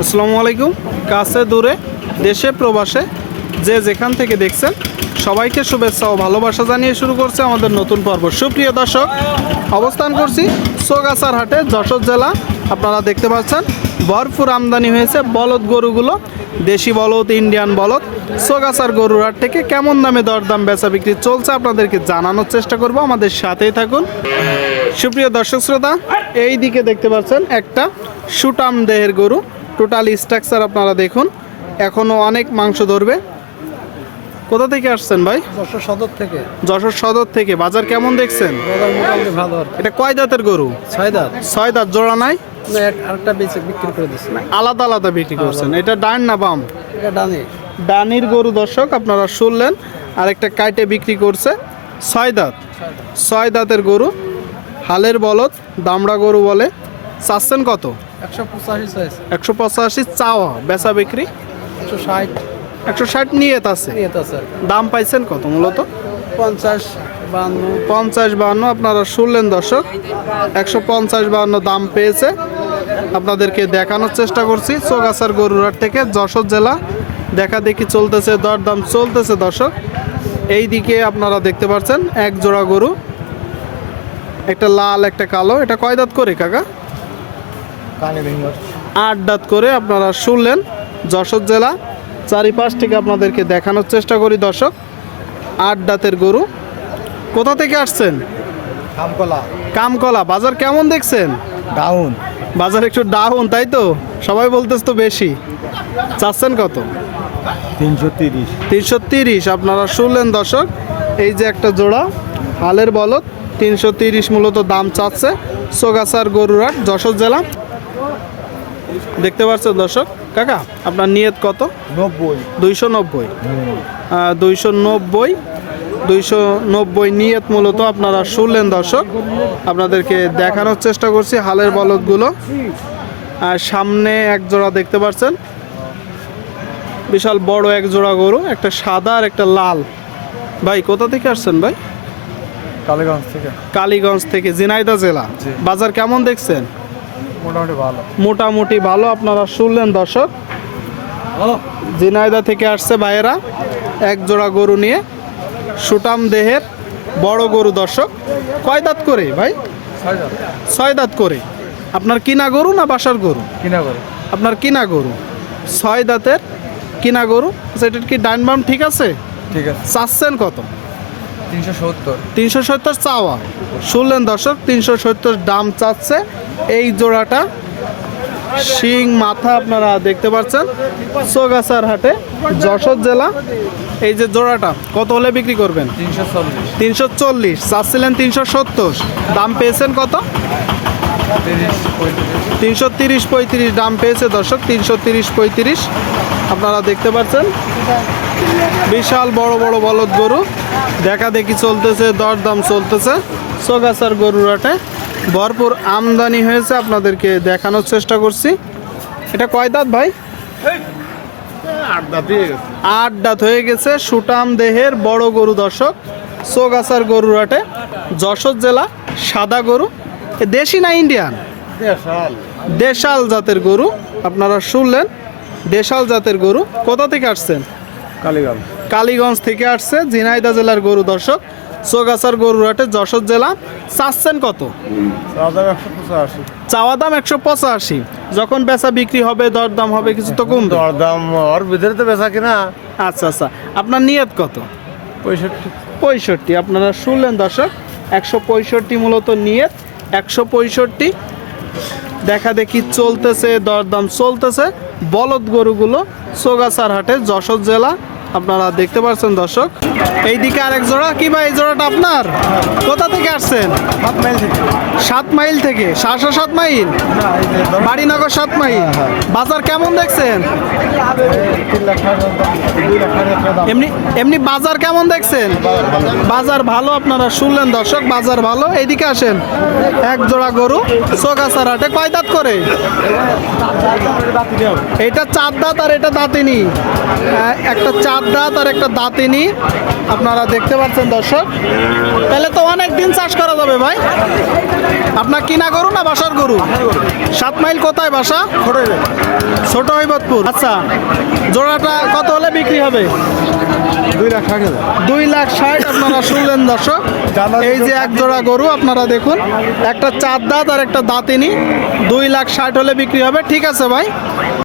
আসসালামু আলাইকুম। কাছে দূরে, দেশে, প্রবাসে, যে যেখান থেকে দেখছেন, সবাইকে শুভেচ্ছা ও ভালোবাসা জানিয়ে শুরু করছে আমাদের নতুন পর্ব। সুপ্রিয় দর্শক, অবস্থান করছি সোগাছার হাটে, যশোর জেলা। আপনারা দেখতে পাচ্ছেন, ভরপুর আমদানি হয়েছে বলদ গরুগুলো, দেশি বলদ, ইন্ডিয়ান বলদ। সোগাছার গরুর হাট থেকে কেমন দামে দরদাম বেচা বিক্রি চলছে আপনাদেরকে জানানোর চেষ্টা করব। আমাদের সাথেই থাকুন। সুপ্রিয় দর্শক শ্রোতা এই দিকে দেখতে পাচ্ছেন একটা সুটাম দেহের গরু। টোটাল স্ট্রাকচার আপনারা দেখুন। এখনও অনেক মাংস ধরবে। কোথা থেকে আসছেন ভাই? যশোর সদর থেকে। যশোর সদর থেকে। বাজার কেমন দেখছেন? ভালো এটা কয় দাঁতের গরু? ছয় দাঁত। ছয় দাঁত জোড়া নাই? না এক বিক্রি করে দিচ্ছে আলাদা আলাদা বিক্রি করছেন। এটা ডান না বাম? ডানির গরু দর্শক আপনারা শুনলেন। আর একটা কাইটে বিক্রি করছে। ছয় দাঁত। ছয় দাঁতের গরু। হালের বলদ দামড়া গরু বলে। চাচ্ছেন কত? একশো পঁচাশি একশো পঁচাশি চাওয়া বেচা বিক্রি? একশো ষাট। একশো ষাট নিয়ত আছে? নিয়ে আছে দাম পাইছেন কত মূলত? পঞ্চাশ পঞ্চাশ বাহান্ন আপনারা শুনলেন দর্শক। একশো পঞ্চাশ বাহান্ন দাম পেয়েছে। আপনাদেরকে দেখানোর চেষ্টা করছি। চৌগাছার গরুরহাট থেকে যশোর জেলা। দেখা দেখি চলতেছে দরদাম চলতেছে দর্শক। এই দিকে আপনারা দেখতে পাচ্ছেন এক জোড়া গরু। একটা লাল একটা কালো। এটা কয় দাঁত করে কাকা? আট দাঁত করে আপনারা শুনলেন যশোর জেলা। চারিপাশ থেকে আপনাদেরকে দেখানোর চেষ্টা করি দর্শক। আট দাঁতের গরু। কোথা থেকে আসছেন? কামকলা। কামকলা। বাজার কেমন দেখছেন? ডাউন। বাজার একটু ডাউন তাই তো? সবাই বলতেছ তো বেশি। চাচ্ছেন কত? তিনশো তিরিশ। তিনশো তিরিশ। আপনারা শুনলেন দর্শক এই যে একটা জোড়া হালের বলদ তিনশো তিরিশ মূলত দাম চাচ্ছে। সোগাছার গরুরাট যশোর জেলা। দেখতে পাচ্ছেন দর্শক? কাকা আপনার নিয়ত কত? নব্বই। দুইশো নব্বই। দুইশো নব্বই দুইশো নব্বই নিয়ত মূলত আপনারা শুনলেন দর্শক। আপনাদেরকে দেখানোর চেষ্টা করছি হালের বলদগুলো। আর সামনে এক জোড়া দেখতে পাচ্ছেন। বিশাল বড় এক জোড়া গরু একটা সাদা আর একটা লাল। ভাই কোথা থেকে আসছেন ভাই? কালীগঞ্জ থেকে। কালীগঞ্জ থেকে জিনাইদা জেলা। বাজার কেমন দেখছেন? মোটামুটি ভালো। মোটামুটি ভালো আপনারা শুনলেন দর্শক। জিনাইদা থেকে আসছে ভাইয়েরা এক জোড়া গরু নিয়ে। সুটাম দেহের বড় গরু দর্শক। কয় দাঁত করে ভাই? ছয় দাঁত। করে। আপনার কিনা গরু না বাসার গরু? কিনা গরু। আপনার কিনা গরু। ছয় দাঁতের কিনা গরু। সেটার কি ডাইন বাম ঠিক আছে? ঠিক আছে। চাচ্ছেন কত? তিনশো সত্তর। তিনশো সত্তর চাওয়া। শুনলেন দর্শক তিনশো সত্তর দাম চাচ্ছে। এই জোড়াটা শিং মাথা আপনারা দেখতে পাচ্ছেন সোগাছার হাটে যশোর জেলা। এই যে জোড়াটা কত হলে বিক্রি করবেন? তিনশো চল্লিশ চাচ্ছিলেন তিনশো সত্তর। দাম পেয়েছেন কত? তিনশো তিরিশ পঁয়ত্রিশ দাম পেয়েছে দর্শক তিনশো তিরিশ পঁয়ত্রিশ। আপনারা দেখতে পাচ্ছেন বিশাল বড় বড় বলদ গরু। দেখা দেখি চলতেছে দরদাম চলতেছে। সোগাছার গরুর হাটে ভরপুর আমদানি হয়েছে আপনাদেরকে দেখানোর চেষ্টা করছি। এটা কয় দাঁত ভাই? আট দাঁত হয়ে গেছে। সুটাম দেহের বড় গরু দর্শক সোগাছার গরুর হাটে যশোর জেলা সাদা গরু। দেশি না ইন্ডিয়ান? দেশাল। দেশাল জাতের গরু আপনারা শুনলেন দেশাল জাতের গরু। কোথা থেকে আসছেন? কালীগঞ্জ। কালীগঞ্জ থেকে আসছে ঝিনাইদা জেলার গরু দর্শক। সোগাছার গরুরহাটে যশোর জেলা চাচ্ছেন কত? চাওয়া দাম একশো পঁচাশি। যখন বেচা বিক্রি হবে দরদাম হবে কিছু তো কমবে? দরদাম ওর ভিতরে তো বেচা কিনা। আচ্ছা আচ্ছা। আপনার নিয়ত কত? পঁয়ষট্টি। পঁয়ষট্টি। আপনারা শুনলেন দর্শক একশো পঁয়ষট্টি মূলত নিয়ত একশো পঁয়ষট্টি। দেখা দেখি চলতেছে দরদাম চলতেছে। বলদ গরুগুলো সোগাছার হাটে যশোর জেলা আপনারা দেখতে পাচ্ছেন দর্শক। এইদিকে আরেক জোড়া। কি ভাই এই জোড়াটা আপনার? কোথা থেকে আসছেন? সাত মাইল থেকে। সাত মাইল থেকে। সাতশো সাত মাইল? বাড়িনগর সাত মাইল? বাজার কেমন দেখছেন। এমনি এমনি বাজার কেমন দেখছেন? বাজার ভালো আপনারা শুনলেন দর্শক বাজার ভালো। এইদিকে আসেন। এক জোড়া গরু সোগাছার হাটে। কয় দাঁত করে? এটা চার দাঁত আর এটা দাঁতিনি। একটা চার দাঁত আর একটা দাঁতিনি। আপনারা দেখতে পাচ্ছেন দর্শক। তাহলে তো অনেক দিন চাষ করা যাবে ভাই। আপনার কিনা গরু না বাসার গরু? সাত মাইল কোথায় বাসা? ছোট হৈবতপুর। আচ্ছা জোড়াটা কত হলে বিক্রি হবে? দুই লাখ ষাট দুই লাখ ষাট আপনারা শুনলেন দর্শক। এই যে এক জোড়া গরু আপনারা দেখুন। একটা চার দাঁত আর একটা দাঁতিনি। দুই লাখ ষাট হলে বিক্রি হবে। ঠিক আছে ভাই।